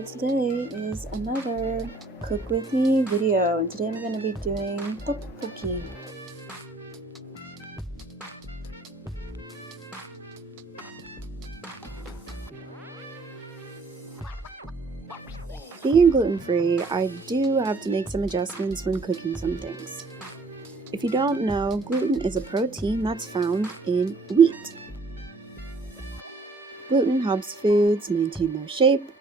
So today is another cook with me video, and today I'm going to be doing tteokbokki. Being gluten-free, I do have to make some adjustments when cooking some things. If you don't know, gluten is a protein that's found in wheat. Gluten helps foods maintain their shape,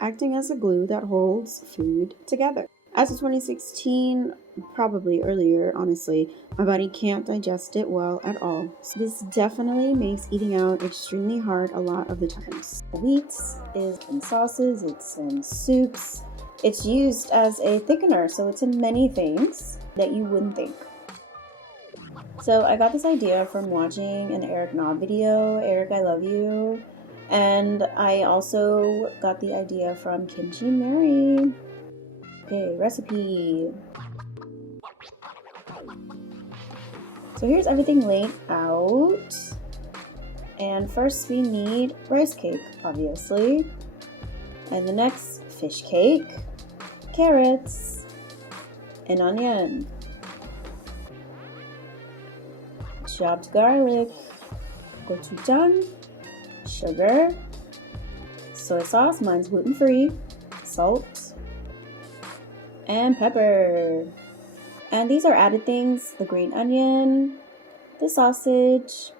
acting as a glue that holds food together. As of 2016, probably earlier, honestly, my body can't digest it well at all. So this definitely makes eating out extremely hard a lot of the times. Wheat is in sauces, it's in soups, it's used as a thickener, so it's in many things that you wouldn't think. So I got this idea from watching an Eric Knob video. Eric, I love you. And I also got the idea from Kimchi Mary. Okay, recipe. So here's everything laid out. And first we need rice cake, obviously. And the next, fish cake, carrots, and onion. Chopped garlic, gochujang, sugar, soy sauce, mine's gluten-free, salt, and pepper. And these are added things: the green onion, the sausage,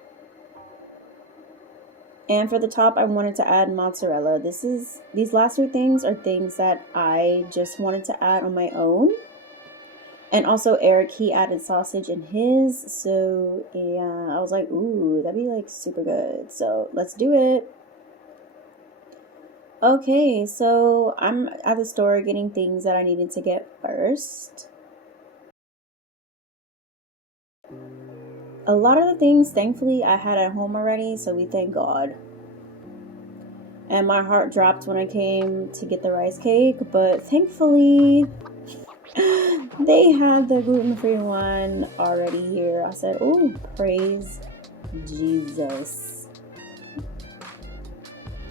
and for the top I wanted to add mozzarella. These last three things are things that I just wanted to add on my own. And also Eric, he added sausage in his, so yeah, I was like, ooh, that'd be like super good. So let's do it. Okay, so I'm at the store getting things that I needed to get first. A lot of the things, thankfully, I had at home already, so we thank God. And my heart dropped when I came to get the rice cake, but thankfully they had the gluten-free one already here. I said, oh, praise Jesus.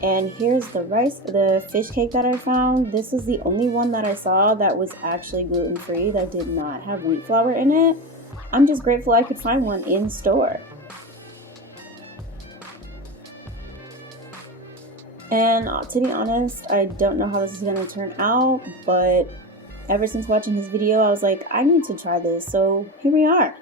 And here's the fish cake that I found. This is the only one that I saw that was actually gluten-free, that did not have wheat flour in it. I'm just grateful I could find one in store. And to be honest, I don't know how this is gonna turn out, but ever since watching his video, I was like, I need to try this, so here we are.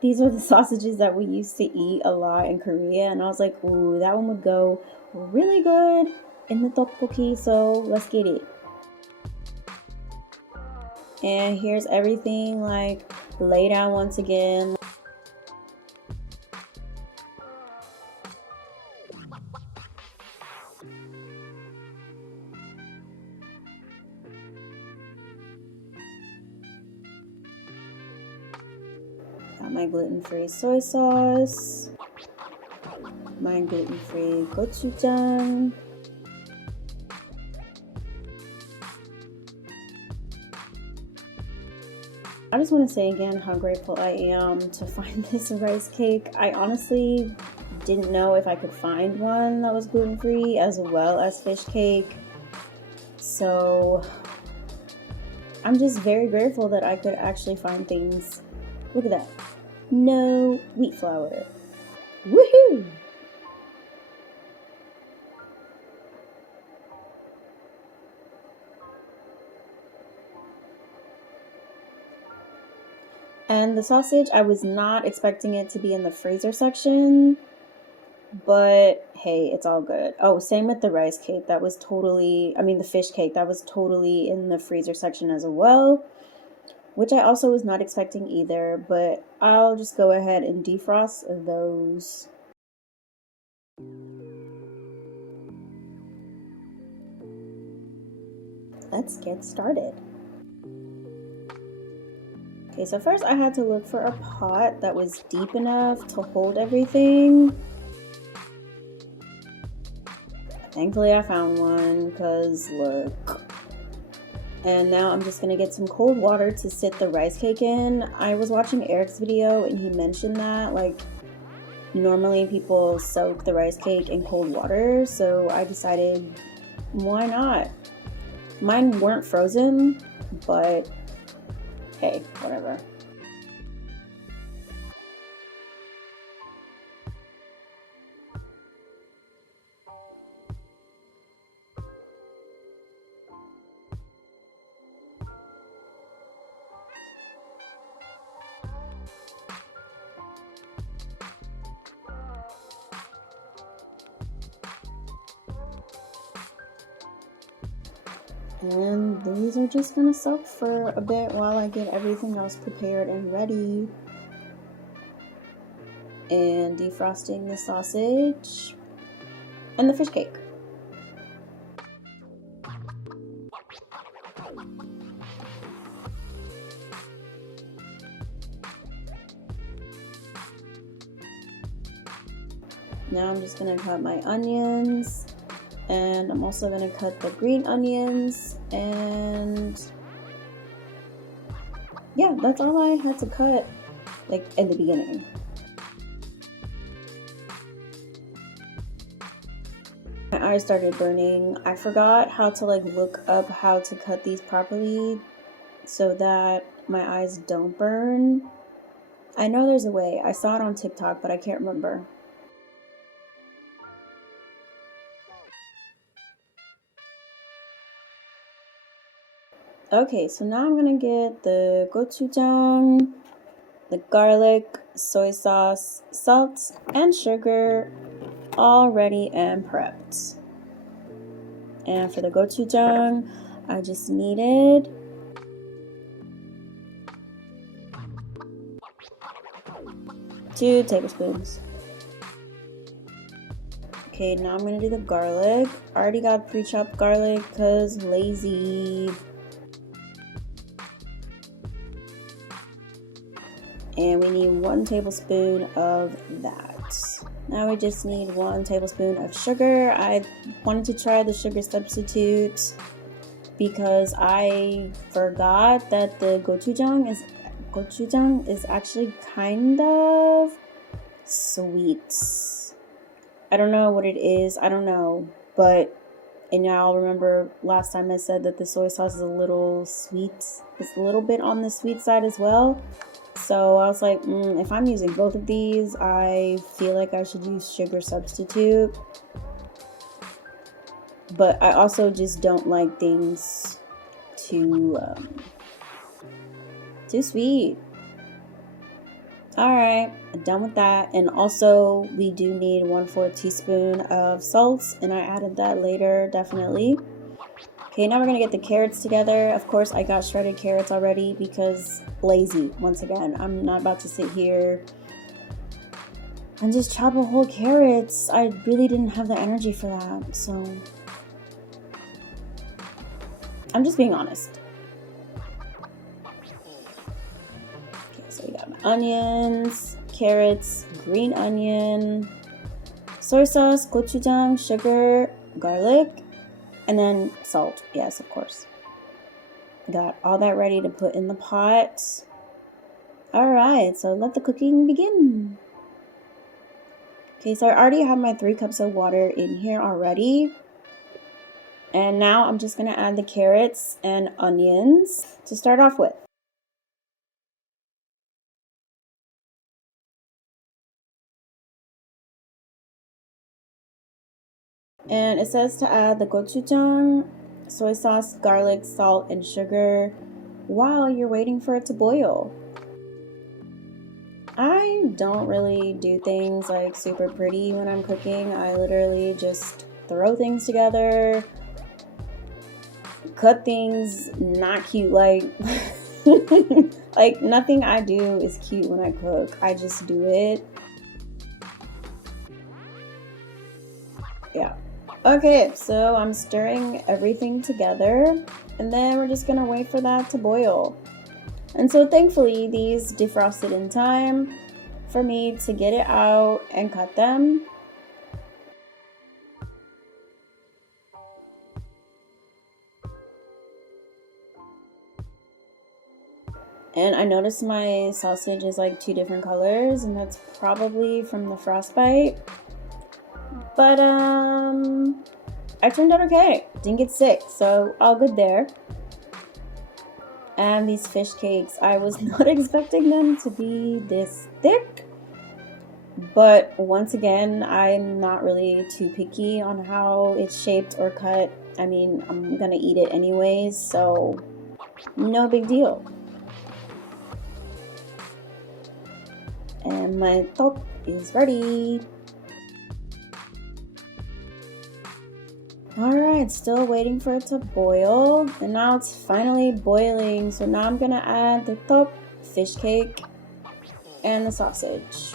These are the sausages that we used to eat a lot in Korea, and I was like, ooh, that one would go really good in the tteokbokki, so let's get it. And here's everything like laid out once again. Got my gluten-free soy sauce, my gluten-free gochujang, I just want to say again how grateful I am to find this rice cake. I honestly didn't know if I could find one that was gluten-free as well as fish cake. So I'm just very grateful that I could actually find things. Look at that. No wheat flour. Woohoo! And the sausage, I was not expecting it to be in the freezer section, but hey, it's all good. Oh, same with the rice cake. That was totally, the fish cake, that was totally in the freezer section as well, which I also was not expecting either, but I'll just go ahead and defrost those. Let's get started. Okay, so first I had to look for a pot that was deep enough to hold everything. Thankfully I found one, because look. And now I'm just gonna get some cold water to sit the rice cake in. I was watching Eric's video and he mentioned that, like, normally people soak the rice cake in cold water, so I decided, why not? Mine weren't frozen, but hey, whatever. And these are just gonna soak for a bit while I get everything else prepared and ready. And defrosting the sausage and the fish cake. Now I'm just gonna cut my onions, and I'm also gonna cut the green onions, and yeah, that's all I had to cut, like, in the beginning. My eyes started burning. I forgot how to like look up how to cut these properly so that my eyes don't burn. I know there's a way. I saw it on TikTok, but I can't remember. Okay, so now I'm gonna get the gochujang, the garlic, soy sauce, salt, and sugar all ready and prepped. And for the gochujang, I just needed 2 tablespoons. Okay, now I'm gonna do the garlic. I already got pre-chopped garlic because lazy. And we need 1 tablespoon of that. Now we just need 1 tablespoon of sugar. I wanted to try the sugar substitute because I forgot that the gochujang is actually kind of sweet. I don't know what it is. I don't know, but and now I'll remember last time I said that the soy sauce is a little sweet. It's a little bit on the sweet side as well. So I was like, if I'm using both of these, I feel like I should use sugar substitute. But I also just don't like things too sweet. Alright, done with that. And also we do need 1/4 teaspoon of salt, and I added that later, definitely. Okay, now we're gonna get the carrots together. Of course, I got shredded carrots already because lazy, once again. I'm not about to sit here and just chop a whole carrots. I really didn't have the energy for that, so I'm just being honest. Okay, so we got my onions, carrots, green onion, soy sauce, gochujang, sugar, garlic, and then salt. Yes, of course. Got all that ready to put in the pot. Alright, so let the cooking begin. Okay, so I already have my 3 cups of water in here already. And now I'm just going to add the carrots and onions to start off with. And it says to add the gochujang, soy sauce, garlic, salt, and sugar while you're waiting for it to boil. I don't really do things like super pretty when I'm cooking. I literally just throw things together, cut things not cute, like like nothing I do is cute when I cook. I just do it. Yeah. Okay, so I'm stirring everything together, and then we're just gonna wait for that to boil. And so thankfully these defrosted in time for me to get it out and cut them. And I noticed my sausage is like 2 different colors, and that's probably from the frostbite. But I turned out okay. Didn't get sick, so all good there. And these fish cakes, I was not expecting them to be this thick. But once again, I'm not really too picky on how it's shaped or cut. I mean, I'm gonna eat it anyways, so no big deal. And my top is ready. Alright, still waiting for it to boil. And now it's finally boiling. So now I'm gonna add the top, fish cake, and the sausage.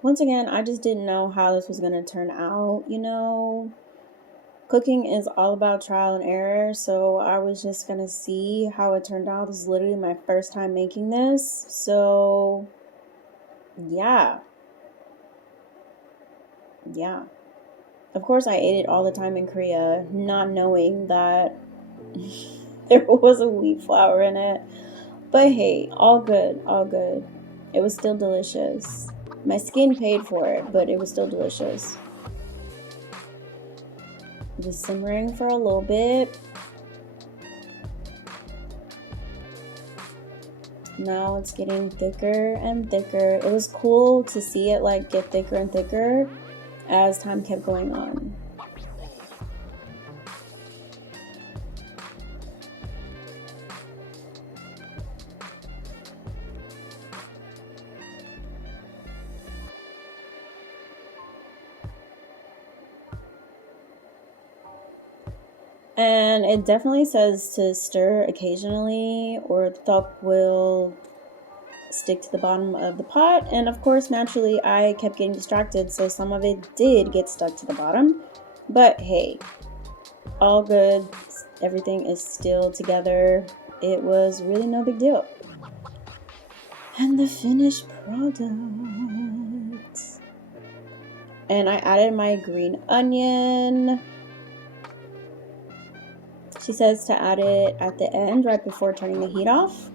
Once again, I just didn't know how this was going to turn out, you know. Cooking is all about trial and error, so I was just going to see how it turned out. This is literally my first time making this, so yeah. Of course, I ate it all the time in Korea, not knowing that there was a wheat flour in it. But hey, all good, all good. It was still delicious. My skin paid for it, but it was still delicious. Just simmering for a little bit. Now it's getting thicker and thicker. It was cool to see it like get thicker and thicker as time kept going on. And it definitely says to stir occasionally or the top will stick to the bottom of the pot. And of course, naturally, I kept getting distracted, so some of it did get stuck to the bottom. But hey, all good. Everything is still together. It was really no big deal. And the finished product. And I added my green onion. She says to add it at the end, right before turning the heat off.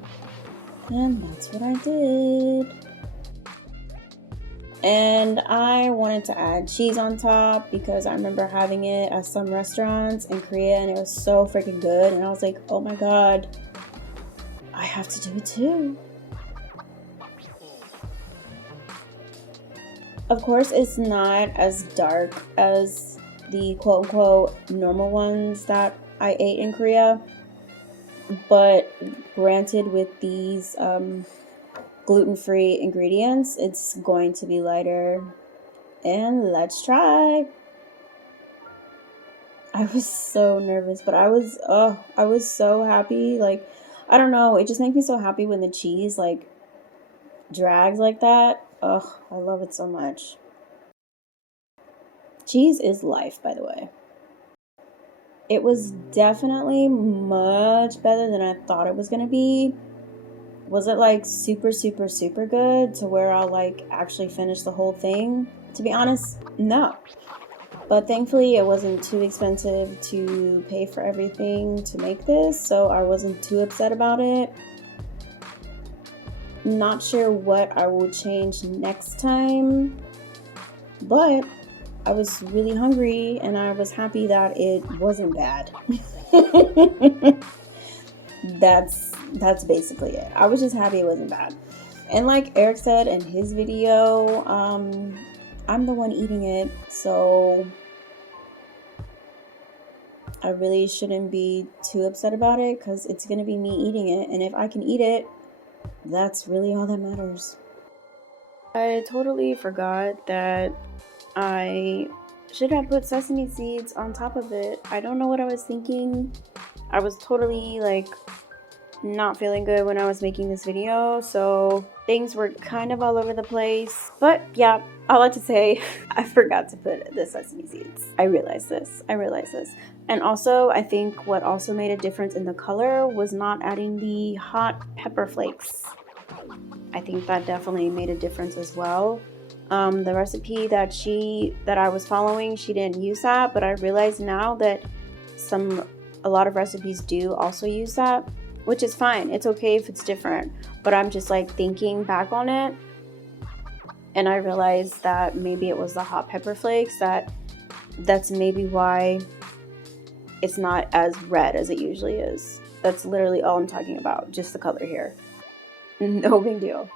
And that's what I did. And I wanted to add cheese on top because I remember having it at some restaurants in Korea and it was so freaking good. And I was like, oh my god, I have to do it too. Of course, it's not as dark as the quote-unquote normal ones that I ate in Korea, but granted with these gluten-free ingredients, it's going to be lighter. And let's try. I was so nervous, but I was so happy. Like, I don't know, it just makes me so happy when the cheese like drags like that. Ugh, I love it so much. Cheese is life, by the way. It was definitely much better than I thought it was gonna be. Was it like super, super, super good to where I'll like actually finish the whole thing? To be honest, no. But thankfully it wasn't too expensive to pay for everything to make this, so I wasn't too upset about it. Not sure what I will change next time, but I was really hungry and I was happy that it wasn't bad. That's basically it. I was just happy it wasn't bad. And like Eric said in his video, I'm the one eating it, so I really shouldn't be too upset about it because it's gonna be me eating it, and if I can eat it, that's really all that matters. I totally forgot that I should have put sesame seeds on top of it. I don't know what I was thinking. I was totally like not feeling good when I was making this video, so things were kind of all over the place. But yeah, all I like to say, I forgot to put the sesame seeds. I realized this. And also, I think what also made a difference in the color was not adding the hot pepper flakes. I think that definitely made a difference as well. The recipe that I was following, she didn't use that, but I realize now that a lot of recipes do also use that, which is fine. It's okay if it's different, but I'm just like thinking back on it, and I realized that maybe it was the hot pepper flakes that's maybe why it's not as red as it usually is. That's literally all I'm talking about, just the color here. No big deal.